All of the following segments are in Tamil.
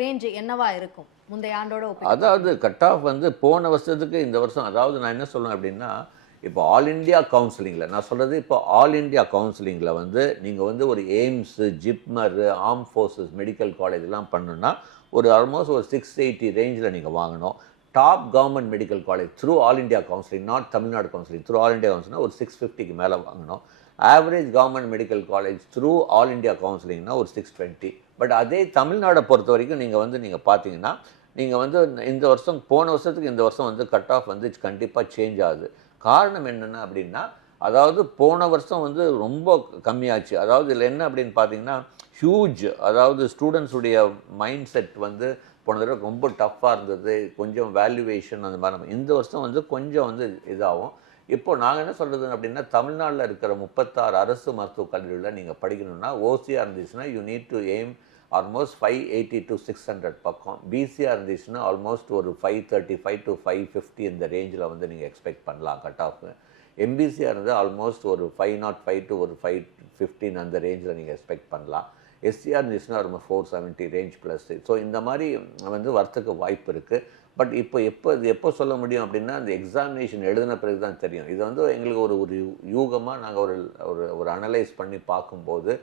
ரேஞ்ச் என்னவா இருக்கும் முந்தைய ஆண்டோட அதாவது கட் ஆஃப் வந்து போன வருஷத்துக்கு இந்த வருஷம், அதாவது நான் என்ன சொல்லுவேன் அப்படின்னா, இப்போ ஆல் இண்டியா கவுன்சிலிங்கில் நான் சொல்கிறது, இப்போ ஆல் இண்டியா கவுன்சிலிங்கில் வந்து நீங்கள் வந்து ஒரு AIIMS, JIPMER, armed forces medical காலேஜ்லாம் பண்ணணுன்னா ஒரு ஆல்மோஸ்ட் ஒரு 680 ரேஞ்சில் நீங்கள் வாங்கணும். Top government medical college through all India counselling, not Tamil Nadu counselling, through all India கவுன்சிலிங்னா ஒரு 650க்கு மேலே வாங்கணும். Average government medical college through all India கவுன்சிலிங்னா ஒரு 620. பட் அதே தமிழ்நாடை பொறுத்த வரைக்கும் நீங்கள் பார்த்தீங்கன்னா, நீங்கள் வந்து இந்த வருஷம் போன வருஷத்துக்கு இந்த வருஷம் வந்து கட் ஆஃப் வந்து கண்டிப்பாக சேஞ்ச் ஆகுது. காரணம் என்னென்ன அப்படின்னா, அதாவது போன வருஷம் வந்து ரொம்ப கம்மியாச்சு. அதாவது இதில் என்ன அப்படின்னு பார்த்தீங்கன்னா, ஹியூஜ், அதாவது ஸ்டூடெண்ட்ஸுடைய மைண்ட் செட் வந்து போன தடவை ரொம்ப டஃப்பாக இருந்தது. கொஞ்சம் வேல்யூவேஷன் அந்த மாதிரி. இந்த வருஷம் வந்து கொஞ்சம் வந்து இதாகும். இப்போ நாங்கள் என்ன சொல்கிறது அப்படின்னா, தமிழ்நாட்டில் இருக்கிற 36 அரசு மருத்துவக் கல்லூரியில் நீங்கள் படிக்கணும்னா, ஓசியாக இருந்துச்சுன்னா you need to aim almost 580 to 600 பக்கம். பிசியாக இருந்துச்சுன்னா ஆல்மோஸ்ட் ஒரு 535 to 550 இந்த ரேஞ்சில் வந்து நீங்கள் எக்ஸ்பெக்ட் பண்ணலாம் கட் ஆஃப். எம்பிசியாக இருந்தால் ஆல்மோஸ்ட் ஒரு 505 to ஒரு 515 அந்த ரேஞ்சில் நீங்கள் எக்ஸ்பெக்ட் பண்ணலாம். எஸ்சியாக இருந்துச்சுன்னா ஒரு 470 ரேஞ்ச் ப்ளஸ். ஸோ இந்த மாதிரி வந்து வரத்துக்கு வாய்ப்பு இருக்குது. பட் எப்போ சொல்ல முடியும் அப்படின்னா, அந்த எக்ஸாமினேஷன் எழுதின பிறகு தான் தெரியும். இது வந்து எங்களுக்கு ஒரு யூகமாக நாங்கள் ஒரு அனலைஸ் பண்ணி பார்க்கும்போது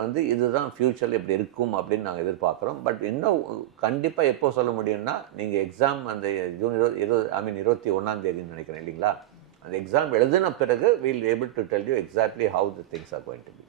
வந்து இதுதான் ஃப்யூச்சரில் இப்படி இருக்கும் அப்படின்னு நாங்கள் எதிர்பார்க்குறோம். பட் இன்னும் கண்டிப்பாக எப்போ சொல்ல முடியும்னா, நீங்கள் எக்ஸாம் அந்த ஜூன் 21 நினைக்கிறேன் இல்லைங்களா, அந்த எக்ஸாம் எழுதின பிறகு we'll able to tell you exactly how the things are going to be.